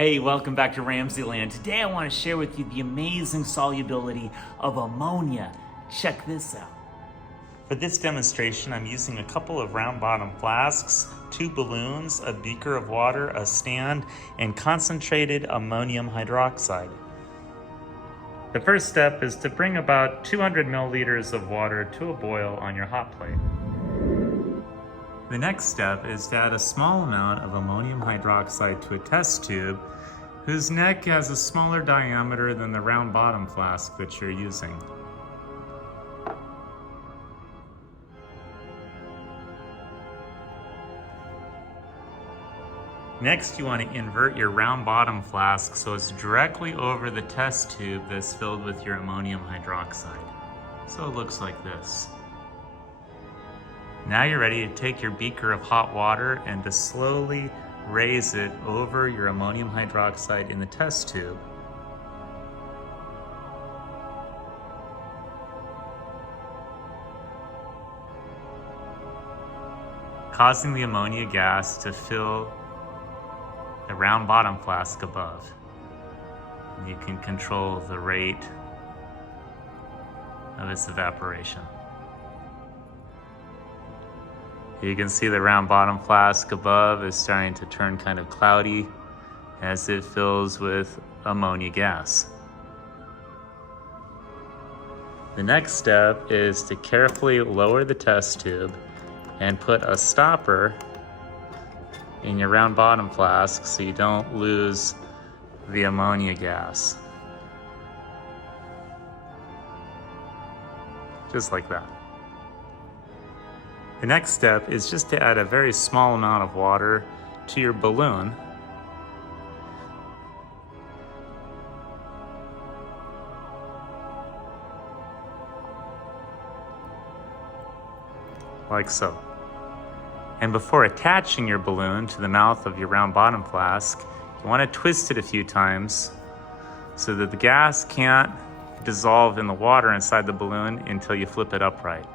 Hey, welcome back to RamZland. Today I want to share with you the amazing solubility of ammonia. Check this out. For this demonstration, I'm using a couple of round bottom flasks, 2 balloons, a beaker of water, a stand, and concentrated ammonium hydroxide. The first step is to bring about 200 milliliters of water to a boil on your hot plate. The next step is to add a small amount of ammonium hydroxide to a test tube whose neck has a smaller diameter than the round bottom flask that you're using. Next, you want to invert your round bottom flask so it's directly over the test tube that's filled with your ammonium hydroxide. So it looks like this. Now you're ready to take your beaker of hot water and to slowly raise it over your ammonium hydroxide in the test tube. Causing the ammonia gas to fill the round bottom flask above. You can control the rate of its evaporation. You can see the round bottom flask above is starting to turn kind of cloudy as it fills with ammonia gas. The next step is to carefully lower the test tube and put a stopper in your round bottom flask so you don't lose the ammonia gas. Just like that. The next step is just to add a very small amount of water to your balloon. Like so. And before attaching your balloon to the mouth of your round bottom flask, you want to twist it a few times so that the gas can't dissolve in the water inside the balloon until you flip it upright.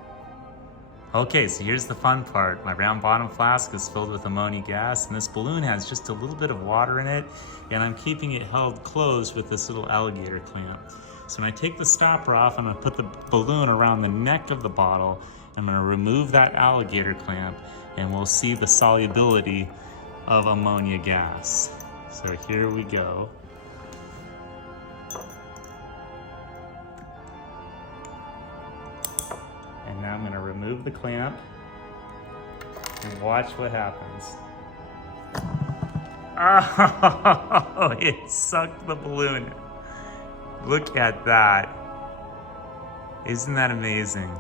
Okay, so here's the fun part. My round bottom flask is filled with ammonia gas, and this balloon has just a little bit of water in it, and I'm keeping it held closed with this little alligator clamp. So when I take the stopper off, I'm gonna put the balloon around the neck of the bottle. I'm gonna remove that alligator clamp, and we'll see the solubility of ammonia gas. So here we go. And now I'm going to remove the clamp and watch what happens. Oh, it sucked the balloon. Look at that. Isn't that amazing?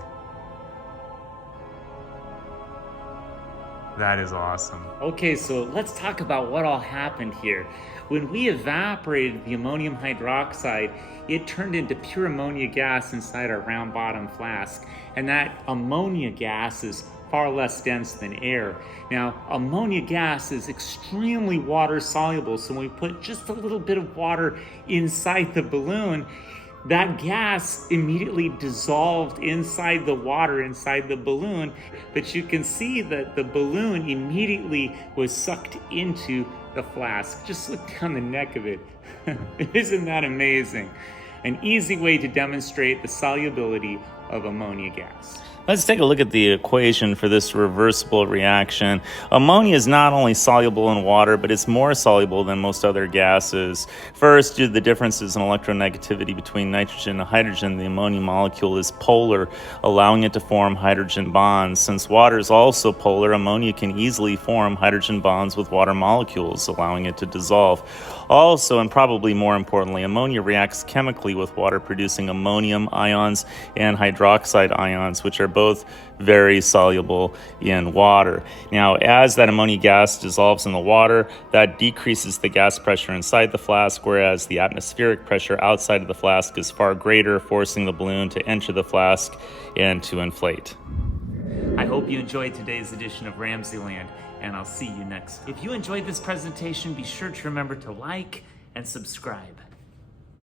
That is awesome. Okay, so let's talk about what all happened here. When we evaporated the ammonium hydroxide, it turned into pure ammonia gas inside our round bottom flask. And that ammonia gas is far less dense than air. Now, ammonia gas is extremely water soluble, so when we put just a little bit of water inside the balloon, that gas immediately dissolved inside the water, inside the balloon, but you can see that the balloon immediately was sucked into the flask. Just look down the neck of it. Isn't that amazing? An easy way to demonstrate the solubility of ammonia gas. Let's take a look at the equation for this reversible reaction. Ammonia is not only soluble in water, but it's more soluble than most other gases. First, due to the differences in electronegativity between nitrogen and hydrogen, the ammonia molecule is polar, allowing it to form hydrogen bonds. Since water is also polar, ammonia can easily form hydrogen bonds with water molecules, allowing it to dissolve. Also, and probably more importantly, ammonia reacts chemically with water, producing ammonium ions and hydroxide ions, which are both very soluble in water. Now, as that ammonia gas dissolves in the water, that decreases the gas pressure inside the flask, whereas the atmospheric pressure outside of the flask is far greater, forcing the balloon to enter the flask and to inflate. I hope you enjoyed today's edition of RamZland, and I'll see you next. If you enjoyed this presentation, be sure to remember to like and subscribe.